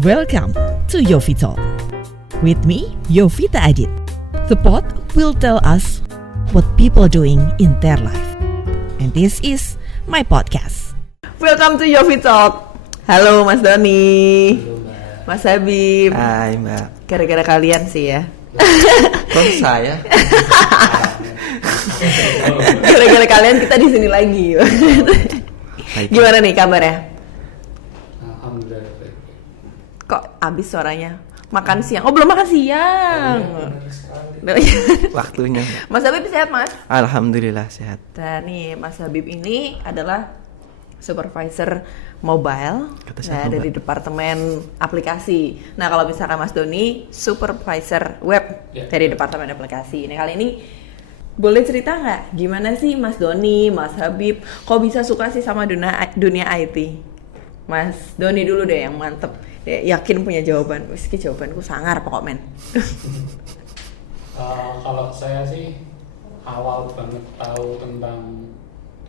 Welcome to Yofi Talk. With me, Yovita Adit. The pod will tell us what people are doing in their life. And this is my podcast. Welcome to Yofi Talk. Halo Mas Doni. Halo Mbak. Mas Habib. Hai Mbak. Gara-gara kalian sih ya. Kok saya? Gara-gara kalian kita di sini lagi. Gimana nih kabarnya? Alhamdulillah. Kok abis suaranya? Makan siang. Oh, belum makan siang. Waktunya. Mas Habib sehat, Mas? Alhamdulillah sehat. Dan nih Mas Habib ini adalah supervisor mobile dari departemen aplikasi. Nah, kalau misalkan Mas Doni supervisor web dari departemen aplikasi. Nah, kali ini boleh cerita nggak gimana sih Mas Doni, Mas Habib kok bisa suka sih sama dunia IT? Mas Doni dulu deh yang mantep. Yakin punya jawaban. Meski jawabanku sangar pokok men. Kalau saya sih awal banget tahu tentang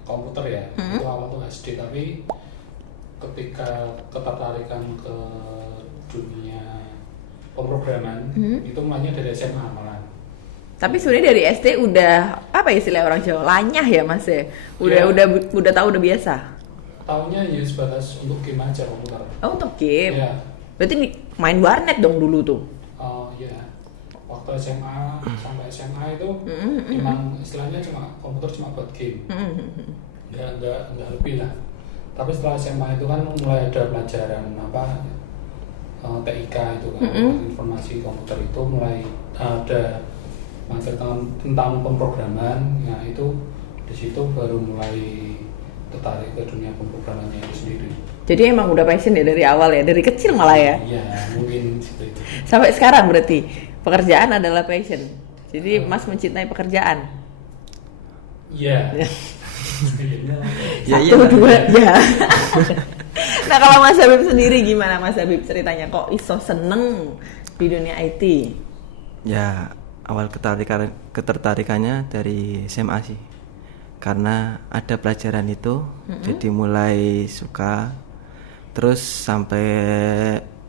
komputer ya, itu awal tuh SD, tapi ketika ketertarikan ke dunia pemrograman itu mulainya dari SMA malah. Tapi sebenarnya dari SD udah apa ya istilah orang Jawa, lanyah ya Mas ya. Udah tahu, udah biasa. Taunya ya sebatas untuk game aja komputer. Oh, untuk game. Ya. Berarti main warnet dong dulu tuh. Ya. Waktu SMA sampai SMA itu memang istilahnya komputer cuma buat game. Nggak lebih lah. Tapi setelah SMA itu kan mulai ada pelajaran TIK itu kan, informasi komputer itu mulai ada materi tentang pemrograman. Nah itu di situ baru mulai tertarik ke dunia pemrogramannya itu sendiri. Jadi emang udah passion ya dari awal ya, dari kecil malah ya? Iya, mungkin seperti itu. Sampai sekarang berarti pekerjaan adalah passion. Jadi Mas mencintai pekerjaan. Iya. Satu, dua, ya. Nah kalau Mas Habib sendiri gimana Mas Habib ceritanya? Kok iso seneng di dunia IT? Ya awal ketertarikannya dari SMA sih. Karena ada pelajaran itu, jadi mulai suka. Terus sampai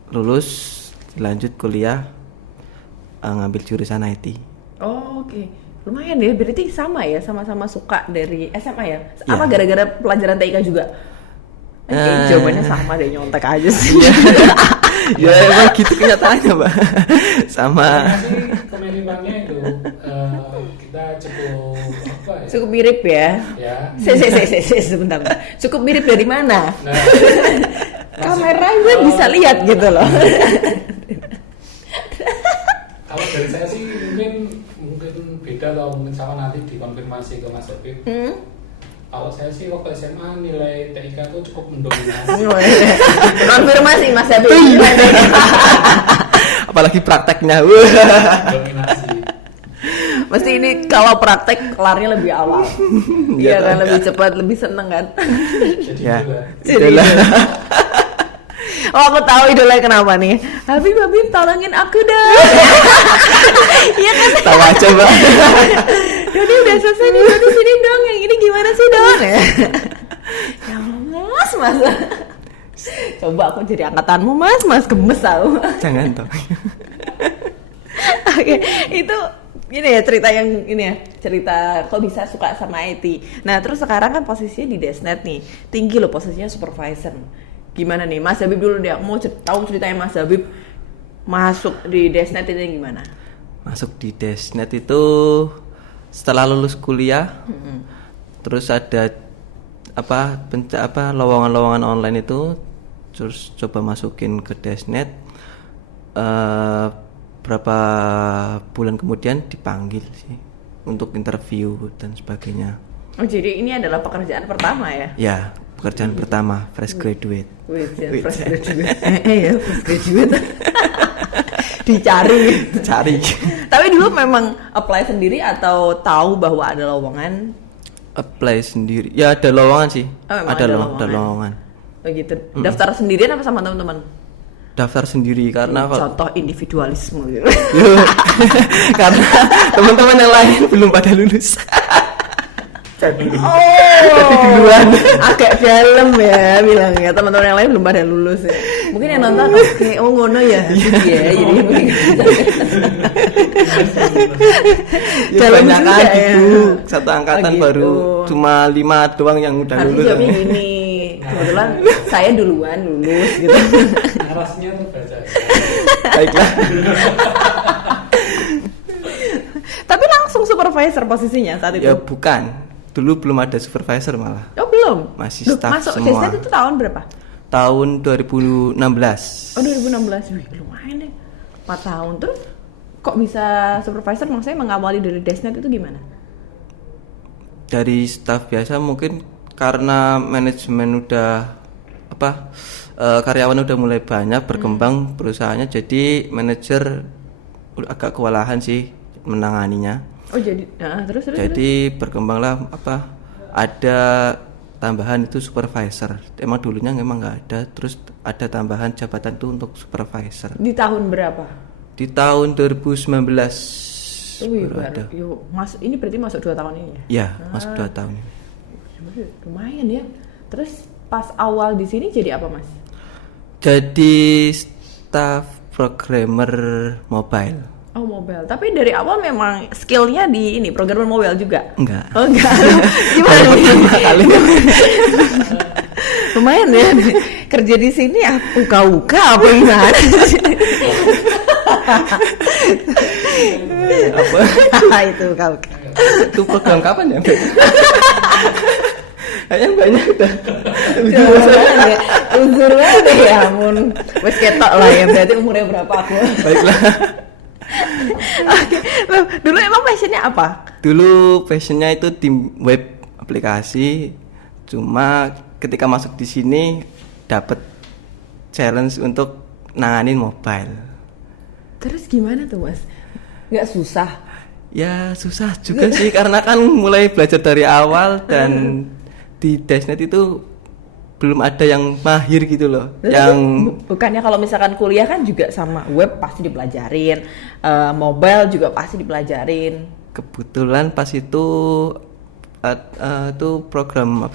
lulus, lanjut kuliah, ngambil jurusan IT. Oh, oke. Lumayan ya, berarti sama ya, sama-sama suka dari SMA ya? Apa gara-gara pelajaran TIK juga? Jawabannya sama deh, nyontek aja sih. Ya emang gitu kenyataannya Mbak. Sama. Kemiripannya itu kita Cukup mirip ya? Ya. Sebentar. Cukup mirip dari mana? Nah, kamera gue bisa lihat gitu loh. Kalau dari saya sih mungkin beda atau mungkin sama, nanti dikonfirmasi ke Mas Habib. Kalau saya sih waktu SMA nilai TIK itu cukup mendominasi. Konfirmasi Mas Habib. Apalagi prakteknya. Dominasi. Mesti ini kalau praktek kelarnya lebih awal. Iya kan, lebih cepat, lebih seneng kan. Jadi Ya. juga. Oh, aku tahu idolanya kenapa nih. Habib, tolongin aku dong. Iya kan? Tahu aja Mbak. Doni udah selesai nih, Doni sini dong. Yang ini gimana sih dong? Ya Mas. Coba aku jadi angkatanmu Mas gemes tau. Jangan toh. Oke, itu ini ya cerita yang ini ya, cerita kok bisa suka sama IT. Nah terus sekarang kan posisinya di Desnet nih, tinggi loh posisinya supervisor. Gimana nih Mas Habib dulu deh, aku mau tahu ceritanya Mas Habib masuk di Desnet ini gimana? Masuk di Desnet itu setelah lulus kuliah, terus ada lowongan-lowongan online itu, terus coba masukin ke Desnet. Berapa bulan kemudian dipanggil sih untuk interview dan sebagainya. Oh jadi ini adalah pekerjaan pertama ya? Ya, pekerjaan pertama fresh graduate. Fresh graduate. Fresh graduate. Dicari. Tapi dulu memang apply sendiri atau tahu bahwa ada lowongan? Apply sendiri. Ya ada lowongan sih. Ada lowongan. Begitu. Daftar sendirian apa sama teman-teman? Daftar sendiri karena contoh individualisme gitu. Karena teman-teman yang lain belum pada lulus. duluan. Agak dalam ya bilangnya, teman-teman yang lain belum pada lulus ya. Mungkin yang nonton oke, ngono ya. Iya, jadi mungkin. Banyak kan gitu. Satu angkatan baru cuma 5 doang yang udah harus lulus. jawabnya gini. Kebetulan saya duluan lulus gitu. Narasinya terbaca. Baiklah. Tapi langsung supervisor posisinya saat itu. Ya bukan. Dulu belum ada supervisor malah. Oh belum. Masih staff masuk semua. Desnet itu tahun berapa? Tahun 2016. Oh 2016. Wih, lumayan deh. 4 tahun. Terus kok bisa supervisor? Maksudnya mengawali dari Desnet itu gimana? Dari staff biasa mungkin karena manajemen udah karyawan udah mulai banyak berkembang perusahaannya, jadi manajer agak kewalahan sih menanganinya. Oh jadi terus Jadi berkembanglah ada tambahan itu supervisor. Emang dulunya memang nggak ada, terus ada tambahan jabatan itu untuk supervisor. di tahun berapa? Di tahun 2019 baru ada. Ini berarti masuk 2 tahun ini ya? Ya, masuk 2 tahun. Lumayan ya. Terus pas awal di sini jadi apa, Mas? Jadi staff programmer mobile. Oh, mobile. Tapi dari awal memang skillnya di ini programmer mobile juga? Enggak. Oh, enggak. Gimana nih? Lumayan ya. Kerja di sini ya uka-uka apa gimana? Apa? Itu uka-uka. Itu program kapan ya? Kayaknya banyak dah. Uzur banget ya ampun. Wes ketok lah ya, berarti umurnya berapa aku? Baiklah. Oke, dulu emang passionnya apa? Dulu passionnya itu di web aplikasi. Cuma ketika masuk di sini dapat challenge untuk nanganin mobile. Terus gimana tuh, Mas? Nggak susah? Ya susah juga sih karena kan mulai belajar dari awal dan di Desnet itu belum ada yang mahir gitu loh. Yang bukannya kalau misalkan kuliah kan juga sama web pasti dipelajarin, mobile juga pasti dipelajarin. kebetulan pas itu program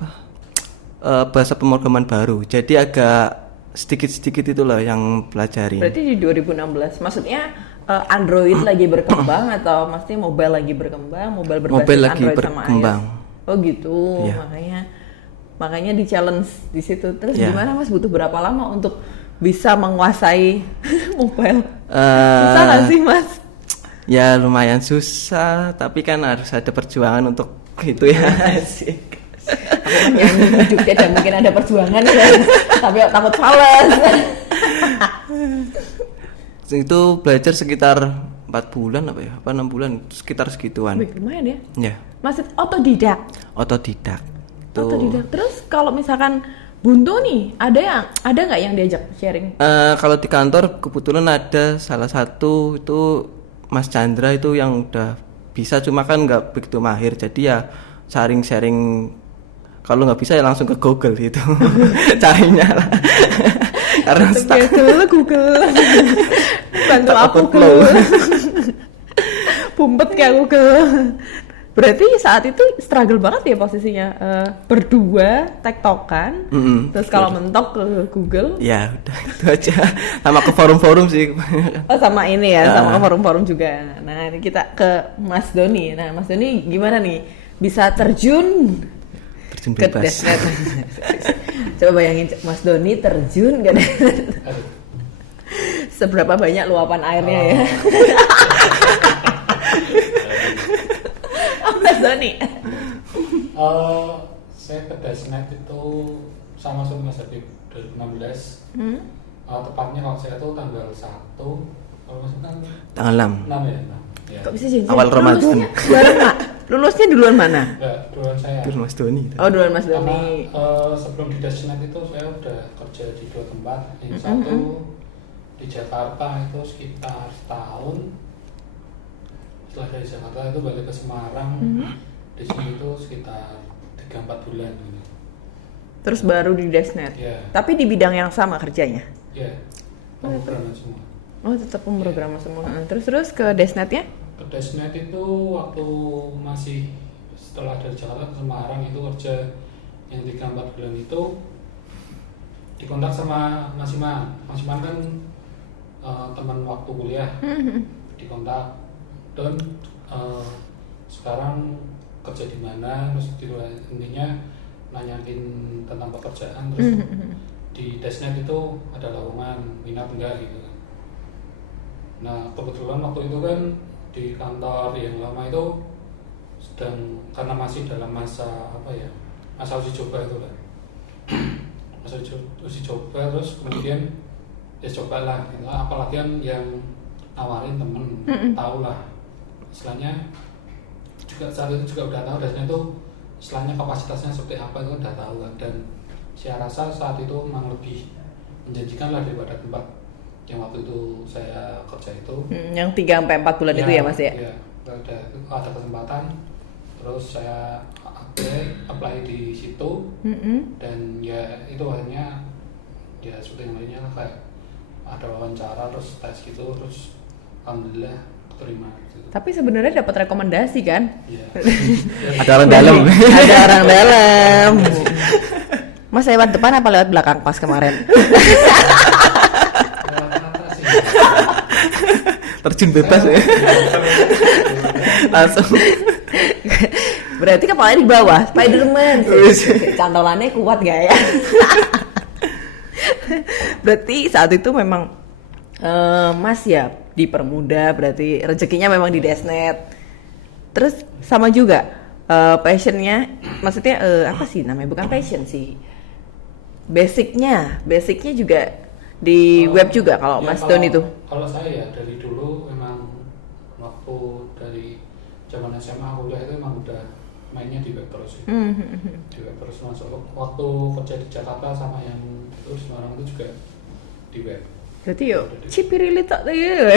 bahasa pemrograman baru. Jadi agak sedikit-sedikit itu loh yang pelajari. Berarti di 2016. Maksudnya Android lagi berkembang atau maksudnya mobile lagi berkembang, mobile berbasis Mobile lagi Android berkembang. sama iOS. Oh gitu. Iya. Makanya di challenge di situ. Terus Iya. gimana, Mas, butuh berapa lama untuk bisa menguasai mobile? Susah nggak sih, Mas? Ya lumayan susah, tapi kan harus ada perjuangan untuk itu ya. Asik. Aku menyanyi hidup tidak mungkin ada perjuangan ya. Tapi takut males. Itu belajar sekitar 4 bulan apa 6 bulan, sekitar segituan. Wih, lumayan ya. Ya, Masih otodidak. otodidak. Tuh. Otodidak. Terus kalau misalkan buntu nih, ada nggak yang diajak sharing? Kalau di kantor kebetulan ada salah satu itu Mas Chandra itu yang udah bisa, cuma kan nggak begitu mahir, jadi ya sharing-sharing. Kalau nggak bisa ya langsung ke Google gitu carinya lah. Karena Dulu Google. Bantu aku Flow. Pumpet kayak Google. Berarti saat itu struggle banget ya posisinya, berdua tektokan. Terus kalau mentok ke Google. Ya udah itu aja. Sama ke forum-forum sih. Oh sama ini ya, sama ke forum-forum juga. Nah ini kita ke Mas Doni. Nah Mas Doni gimana nih bisa terjun ke Bebas. Desnet? Coba bayangin Mas Doni terjun ke Desnet. Seberapa banyak luapan airnya ya? Mas Doni. Saya ke Desnet itu sama Mas Habib 2016. Tepatnya kalau saya tuh tanggal 1, kalau Mas kan Tanggal 6. 6 ya? 6. Ya. Kok bisa jadi Awal Ramadan. Lulusnya duluan mana? Enggak, duluan saya. Dulu Mas Doni. Oh duluan Mas Karena Doni. sebelum di Desnet itu saya udah kerja di 2 tempat. Yang satu di Jakarta itu sekitar setahun. Setelah dari Jakarta itu balik ke Semarang. Di sini itu sekitar 3-4 bulan gitu. Terus baru di Desnet. Iya. Tapi di bidang yang sama kerjanya. Ya, pemrograman semua. Oh tetap pemrograman semua. Terus ke Desnetnya? Ke Desnet itu waktu masih setelah dari Jakarta ke Semarang itu kerja yang 3-4 bulan itu dikontak sama Mas Iman. Mas Iman kan teman waktu kuliah, dikontak dan sekarang kerja di mana, terus intinya nanyain tentang pekerjaan, terus di Desnet itu ada lowongan, minat enggak gitu. Nah kebetulan waktu itu kan di kantor yang lama itu sedang, karena masih dalam masa masa uji coba itu kan, masa uji coba, terus kemudian ya cobalah gitu. Apalagi kan yang nawarin temen, tahu lah istilahnya, juga saat itu juga udah tahu dasarnya tuh istilahnya kapasitasnya seperti apa itu udah tahu kan, dan saya rasa saat itu memang lebih menjanjikan lah daripada tempat yang waktu itu saya kerja itu. Yang 3-4 bulan itu ya Mas ya? Iya, ada kesempatan, terus saya apply di situ, dan ya itu akhirnya ya seperti yang lainnya lah, kayak ada wawancara, terus tes gitu, terus alhamdulillah terima gitu. Tapi sebenarnya dapat rekomendasi kan? Iya. Ada orang dalam. Ada orang dalam. Mas lewat depan apa lewat belakang pas kemarin? Terjun bebas ya. Langsung. Berarti kepalanya di bawah, Spiderman. Cantolannya kuat gak ya? Berarti saat itu memang Mas ya dipermudah, berarti rezekinya memang di Desnet. Terus sama juga passionnya, maksudnya apa sih namanya? Bukan passion sih. Basicnya juga di web juga kalau Mas Don itu. Kalau saya ya dari dulu memang waktu dari zaman SMA kuliah itu memang udah mainnya di web terus. Di web terus, masuk waktu kerja di Jakarta sama yang itu Semarang itu juga di web. Berarti yuk cipirili tak ya.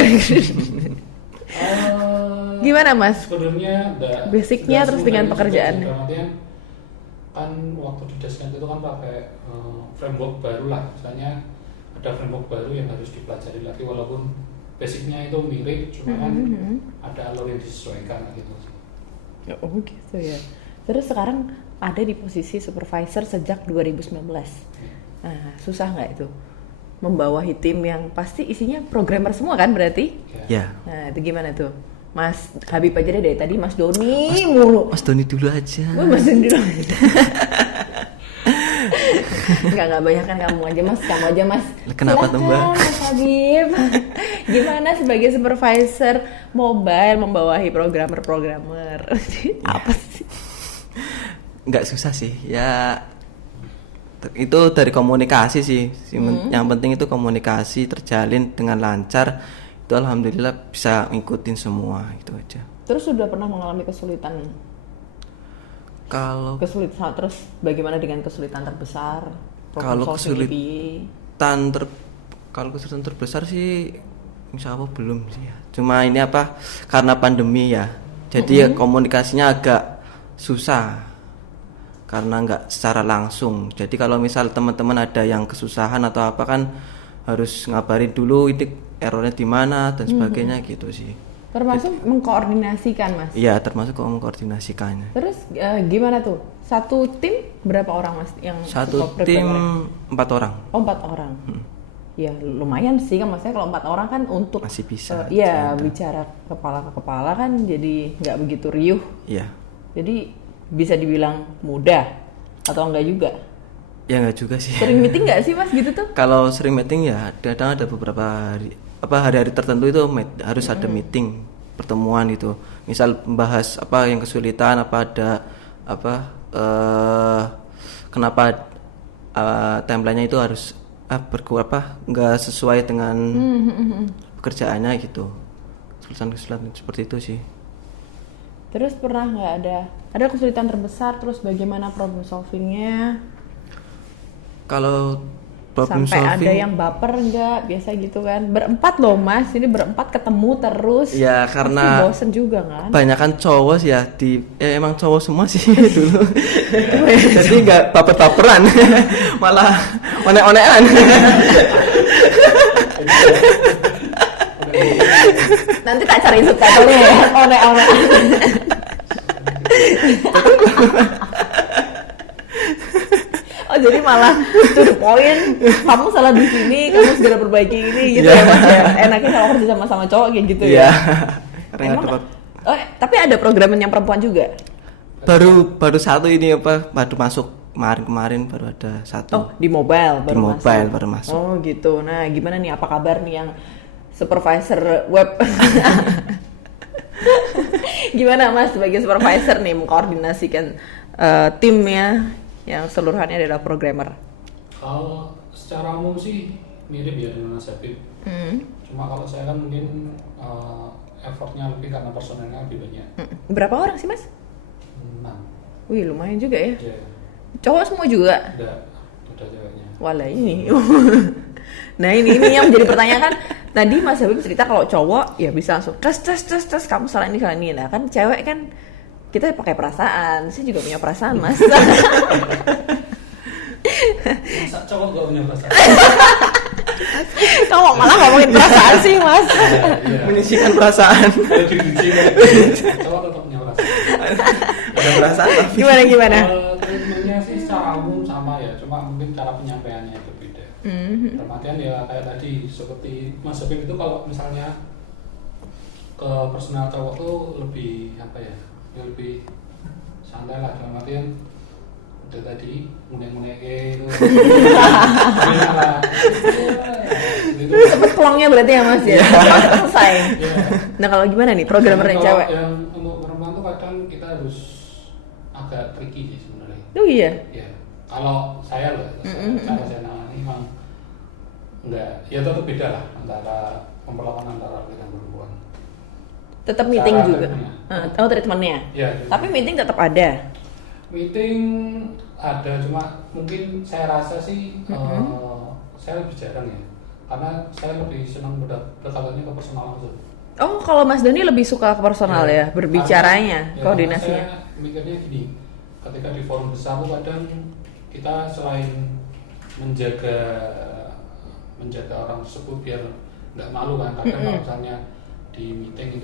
Gimana Mas? Sebenarnya basicnya terus dengan pekerjaannya. Kan waktu di Desnet itu kan pakai framework baru lah, misalnya ada framework baru yang harus dipelajari lagi, walaupun basicnya itu mirip, cuma kan ada alur yang disesuaikan gitu. Oh gitu ya. Terus sekarang ada di posisi supervisor sejak 2019. Nah, susah nggak itu membawahi tim yang pasti isinya programmer semua kan berarti? Ya. Nah itu gimana tuh? Mas Habib aja deh dari tadi Mas Doni mulu. Mas Doni dulu aja. Mas Doni dulu aja. Enggak banyak kan kamu aja Mas. Kenapa tuh Mbak? Mas Habib. Gimana sebagai supervisor mobile membawahi programmer? Apa sih? Nggak susah sih. Ya itu dari komunikasi sih. Yang penting itu komunikasi terjalin dengan lancar. Itu alhamdulillah bisa ngikutin semua, itu aja. Terus sudah pernah mengalami kesulitan? Kesulitan terus bagaimana dengan kesulitan terbesar? Kalau kesulitan terbesar sih insya Allah belum sih ya. Cuma ini karena pandemi ya. Jadi komunikasinya agak susah karena nggak secara langsung. Jadi kalau misal teman-teman ada yang kesusahan atau apa kan harus ngabarin dulu ini errornya di mana dan sebagainya gitu sih. Termasuk mengkoordinasikan Mas? Iya, termasuk mengkoordinasikannya. Terus gimana tuh? Satu tim berapa orang Mas yang satu tim 4 orang. Oh 4 orang. Ya lumayan sih kan, maksudnya kalau 4 orang kan untuk masih bisa. Iya bicara kepala ke kepala kan jadi nggak begitu riuh. Iya. Jadi bisa dibilang mudah atau enggak juga? Ya enggak juga sih. Sering meeting nggak sih Mas gitu tuh? Kalau sering meeting ya kadang ada beberapa hari-hari tertentu itu harus ada meeting, pertemuan gitu. Misal membahas yang kesulitan, kenapa timelinenya itu harus nggak sesuai dengan pekerjaannya gitu. Kesulitan seperti itu sih. Terus pernah nggak ada kesulitan terbesar, terus bagaimana problem solvingnya? Kalau problem sampai solving, ada yang baper nggak? Biasa gitu kan, berempat loh Mas, ini berempat ketemu terus. Ya karena pasti bosen juga kan. Banyakan cowok sih ya, emang cowok semua sih dulu. Jadi nggak baper-baperan, malah one-onean. Nanti tak cari subtitlenya ya, one-onean. Oh jadi malah to the point, kamu salah di sini, kamu segera perbaiki ini gitu ya Mas ya. Enaknya kalau kerja sama cowok kayak gitu ya. Emang, tapi ada programan yang perempuan juga? Baru satu ini baru masuk kemarin baru ada satu. Oh di mobile baru masuk. Oh gitu. Nah gimana nih, apa kabar nih yang supervisor web? Gimana Mas sebagai supervisor nih mengkoordinasikan timnya yang seluruhannya adalah programmer? Kalau secara umum sih mirip ya dengan Mas Habib. Cuma kalau saya kan mungkin effortnya lebih karena personelnya lebih banyak. Berapa orang sih Mas? 6. Wih lumayan juga ya. Yeah. Cowok semua juga? Udah ceweknya. Walah ini. Nah ini yang menjadi pertanyaan kan. Tadi Mas Habib cerita kalau cowok ya bisa langsung tes kamu salah ini. Nah kan cewek kan kita pakai perasaan. Saya juga punya perasaan Mas. Masa cowok gak punya perasaan? Kamu malah ngomongin perasaan sih Mas. Menyisikan perasaan. Cowok tetap punya perasaan. Ada perasaan tapi. Gimana? Treatmentnya sih secara umum sama ya, cuma mungkin cara penyampaiannya itu beda. Perhatian ya kayak tadi seperti Mas Habib itu kalau misalnya ke personal cowok tuh lebih apa ya, lebih santai lah dalam artian udah tadi munek-munek gitu. Cepet pelongnya berarti ya Mas ya. Selesai. Nah kalau gimana nih programmer yang cewek? Yang untuk perempuan tuh kadang kita harus agak tricky sih sebenarnya. Oh iya. Ya. Kalau saya loh, cara saya nangani memang enggak, ya tetap beda lah antara pemperlakuan antara laki dan perempuan. Tetap meeting cara juga. Treatmentnya. Treatmentnya. Ya. Tapi meeting tetap ada. Meeting ada, cuma mungkin saya rasa sih saya lebih jarang ya, karena saya lebih senang berkatanya ke personal langsung. Oh kalau Mas Doni lebih suka ke personal ya berbicaranya, koordinasinya. Saya mikirnya gini, ketika di forum besar tuh kadang kita selain menjaga orang tersebut biar nggak malu kan, kadang kalau misalnya di meeting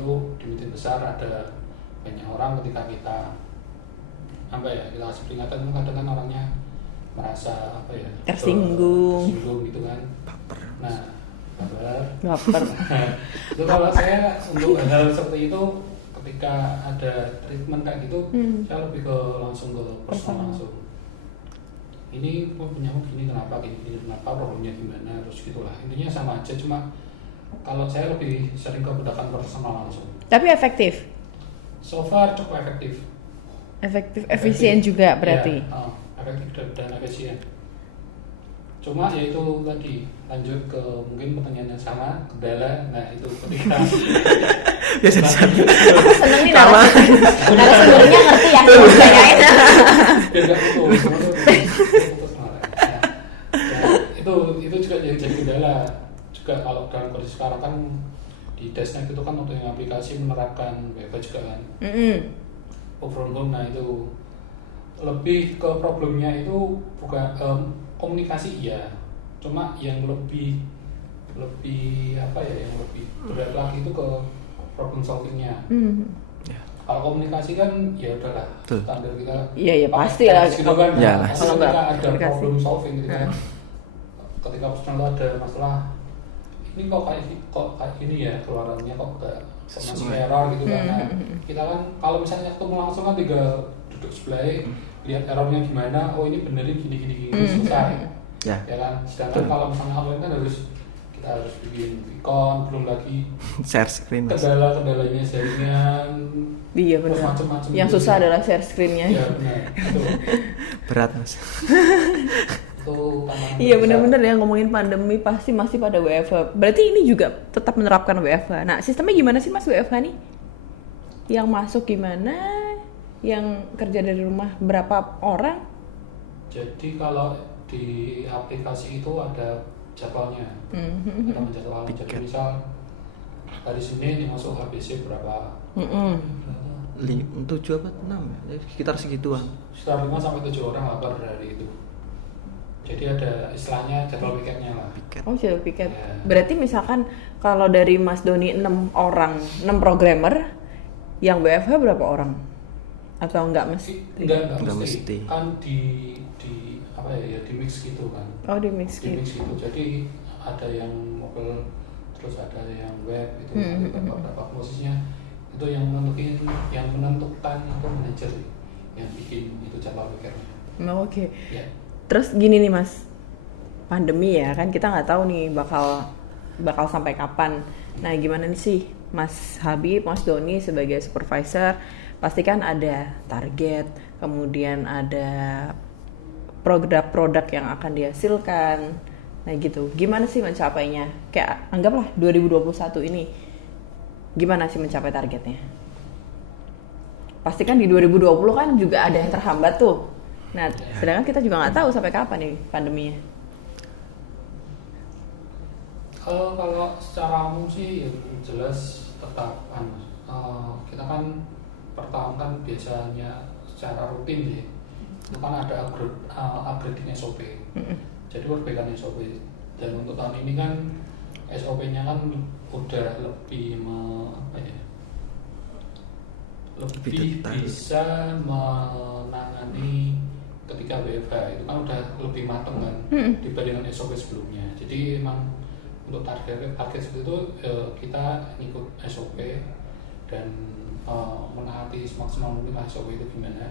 besar ada banyak orang, ketika kita kita kasih peringatan itu kadang kan orangnya merasa tersinggung gitu kan. Nah baper. Itu kalau saya untuk hal seperti itu ketika ada treatment kayak gitu, saya lebih langsung ke personal langsung. Ini punyamu gini kenapa problemnya gimana, terus gitulah. Intinya sama aja, cuma kalau saya lebih sering ke pendekatan personal langsung. Tapi efektif? So far cukup efektif. Efisien juga berarti? Ya, efektif dan efisien. Cuma ya itu tadi, lanjut ke mungkin pertanyaan yang sama, kendala. Nah itu ketika biasa disana. Seneng nih narasumbernya ngerti ya tanyain. Itu juga jadi kendala juga kalau dalam kondisi sekarang kan di Desnet itu kan untuk yang aplikasi menerapkan WFH juga kan. From home, nah itu lebih ke problemnya itu bukan komunikasi iya, cuma yang lebih yang lebih berat lagi itu ke problem solvingnya. Kalau komunikasi kan ya udahlah standar kita. Iya pasti lah. Gitu kan. Ya, kalau ketika ada problem solving gitu kan. Ketika personal ada masalah, ini kok kayak ini ya keluarannya kok masih error gitu kan. Nah, kita kan kalau misalnya ketemu langsung kan tinggal duduk sebelah, lihat errornya gimana, oh ini benerin gini selesai. Ya kan. Sedangkan kalau misalnya online kan kita harus bikin recon, belum lagi share screen. Kendalanya sharingan. Iya benar. Yang susah adalah share screen-nya. Iya benar. Itu berat Mas. Iya benar-benar ya, ngomongin pandemi pasti masih pada WFH. Berarti ini juga tetap menerapkan WFH. Nah sistemnya gimana sih Mas WFH nih? Yang masuk gimana? Yang kerja dari rumah berapa orang? Jadi kalau di aplikasi itu ada jadwalnya. Ada menjadwalkan. Jadi misal hari Senin yang masuk HBC berapa? 7 apa 6 ya? Sekitar segituan. Sekitar 5 sampai 7 orang lapar dari itu. Jadi ada istilahnya jadwal piketnya lah. Oh jadwal piket. Ya. Berarti misalkan kalau dari Mas Doni 6 programmer, yang WFH berapa orang? Atau enggak mesti? Enggak mesti. Kan di apa ya di mix gitu kan. Oh, di mix gitu. Jadi ada yang mobile, terus ada yang web itu. Beberapa posisinya itu yang menentukan itu manajer yang bikin itu jadwal pikirnya. Oke. Ya. Terus gini nih Mas, pandemi ya kan kita nggak tahu nih bakal sampai kapan. Nah gimana nih sih Mas Habib, Mas Doni sebagai supervisor, pasti kan ada target, kemudian ada produk-produk yang akan dihasilkan. Nah gitu, gimana sih mencapainya? Kayak anggaplah 2021 ini, gimana sih mencapai targetnya? Pasti kan di 2020 kan juga ada yang terhambat tuh. Nah, sedangkan kita juga nggak tahu sampai kapan nih pandeminya. Kalau secara umum sih yang jelas tetap kita kan per tahun kan biasanya secara rutin ya. Itu kan ada upgrading SOP. Jadi perbaikan SOP. Dan untuk tahun ini kan SOP-nya kan udah lebih lebih bisa menangani ketika WFH itu kan udah lebih matang kan dibandingkan SOP sebelumnya. Jadi emang untuk target seperti itu kita ikut SOP dan menaati semaksimal mungkin SOP itu gimana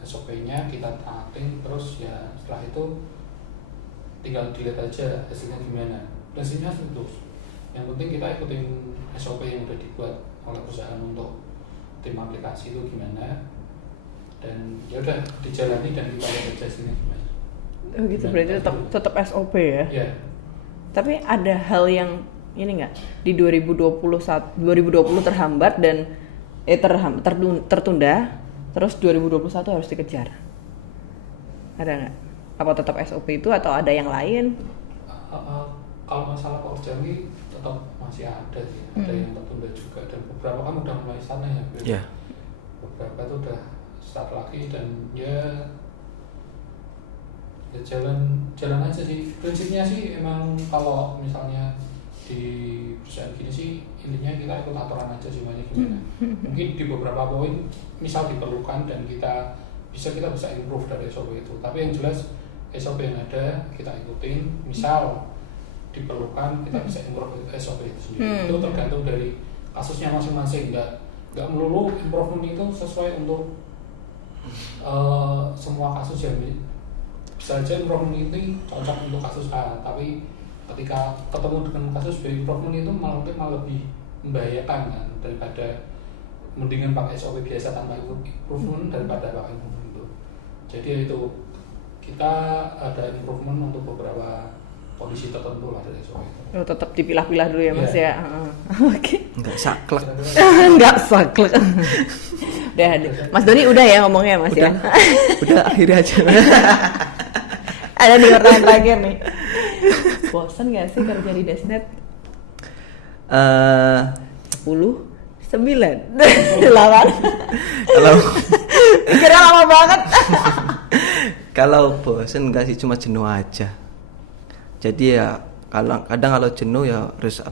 SOP-nya kita taatin, terus ya setelah itu tinggal dilihat aja hasilnya gimana. Prinsipnya itu yang penting kita ikutin SOP yang udah dibuat oleh perusahaan untuk tim aplikasi itu gimana, dan ya udah dijalani dan kita lihat aja hasilnya gimana. Oh gitu, berarti tetap SOP ya? Iya. Tapi ada hal yang ini nggak di 2020 terhambat dan tertunda, terus 2021 harus dikejar. Ada nggak? Apa tetap SOP itu atau ada yang lain? Kalau masalah pekerjaan ini tetap masih ada sih, ada yang tertunda juga, dan beberapa kan udah mulai sana ya. Yeah. Beberapa itu udah start lagi dan ya jalan aja sih. Prinsipnya sih emang kalau misalnya di perusahaan gini sih intinya kita ikut aturan aja semuanya gimana. Mungkin di beberapa poin misal diperlukan dan kita bisa improve dari SOP itu. Tapi yang jelas SOP yang ada kita ikutin. Misal diperlukan kita bisa improve SOP itu sendiri. Itu tergantung dari kasusnya masing-masing. Nggak melulu improvement itu sesuai untuk semua kasus yang bisa aja improvement ini cocok untuk kasus A, tapi ketika ketemu dengan kasus B, improvement itu malah lebih membahayakan kan, daripada mendingan pakai SOP biasa tanpa improvement daripada pakai improvement itu. Jadi itu kita ada improvement untuk beberapa kondisi tertentu lah dari SOP itu. Oh, tetap dipilah-pilah dulu ya Mas ya. Oke. Enggak saklek. Enggak saklek. Udah, Mas Doni udah ya ngomongnya Mas udah, ya. Udah akhirnya aja. Ada di pertanyaan terakhir nih. Bosan gak sih kerja di Desnet? 10, 9, 8. Kalau kira lama banget. Kalau bosan enggak sih, cuma jenuh aja. Jadi ya kadang kalau jenuh ya harus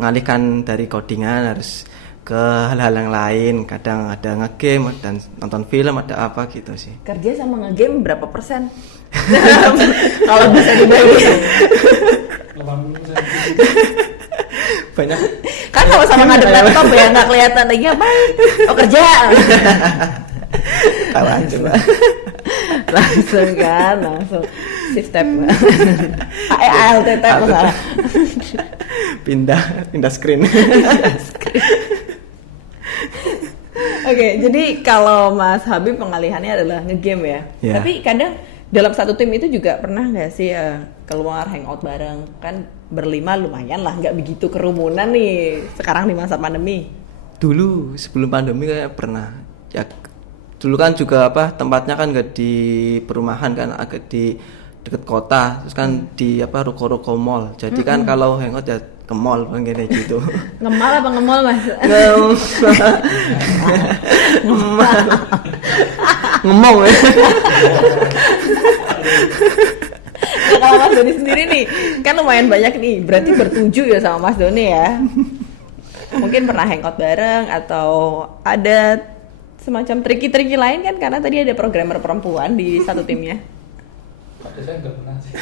ngalihkan dari codingan, harus ke hal-hal yang lain. Kadang ada ngegame dan nonton film, ada apa gitu sih. Kerja sama ngegame berapa persen? Kalau bisa dibagi. 80%. Banyak. Kan kalau sama ngadep laptop ya nggak kelihatan lagi apa? Oh kerja. Tahu aja Mbak. langsung shift step. ALT tab masalah. Pindah screen. Oke, jadi kalau Mas Habib pengalihannya adalah ngegame ya. Yeah. Tapi kadang dalam satu tim itu juga pernah nggak sih keluar hangout bareng? Kan berlima lumayan lah, nggak begitu kerumunan nih sekarang di masa pandemi. Dulu sebelum pandemi kayak pernah. Ya dulu kan juga tempatnya kan nggak di perumahan kan, agak di deket kota, terus kan di ruko-ruko mall. Jadi kan kalau hangout ya ke mall kayak gitu. Ngemal apa ngemol Mas? Ngemong ya. Nah, kalau Mas Doni sendiri nih kan lumayan banyak nih, berarti bertuju ya sama Mas Doni ya. Mungkin pernah hangout bareng atau ada semacam triki-triki lain kan, karena tadi ada programmer perempuan di satu timnya. Pada saya nggak pernah sih.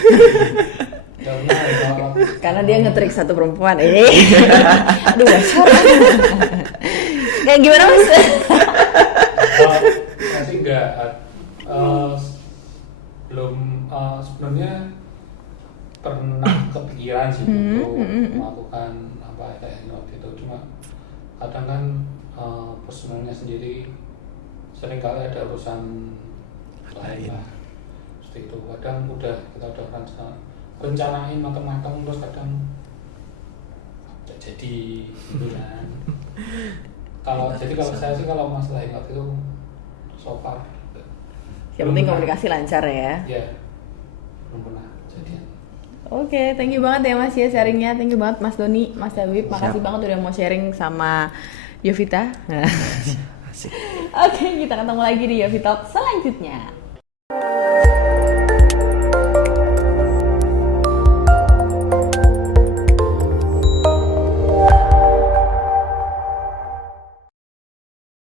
Nggak pernah. Karena dia ngetrik satu perempuan. Aduh, bocor. Kayak gimana Mas? Saya sih nggak. Belum sebenarnya pernah kepikiran sih untuk melakukan apa kayak hangout itu. Cuma kadang kan personalnya sendiri sering kali ada urusan lain lah. Seperti itu. Kadang kita udah rencanain matang-matang terus kadang tidak jadi gitu kan. Kalau saya sih kalau masalah hangout itu so far yang penting komunikasi lancar ya. Iya, belum pernah jadian. Oke, thank you banget ya Mas ya sharingnya. Thank you banget Mas Doni, Mas Habib. Makasih banget udah mau sharing sama Yovita. Asik. Oke, kita ketemu lagi di Yofi Talk selanjutnya.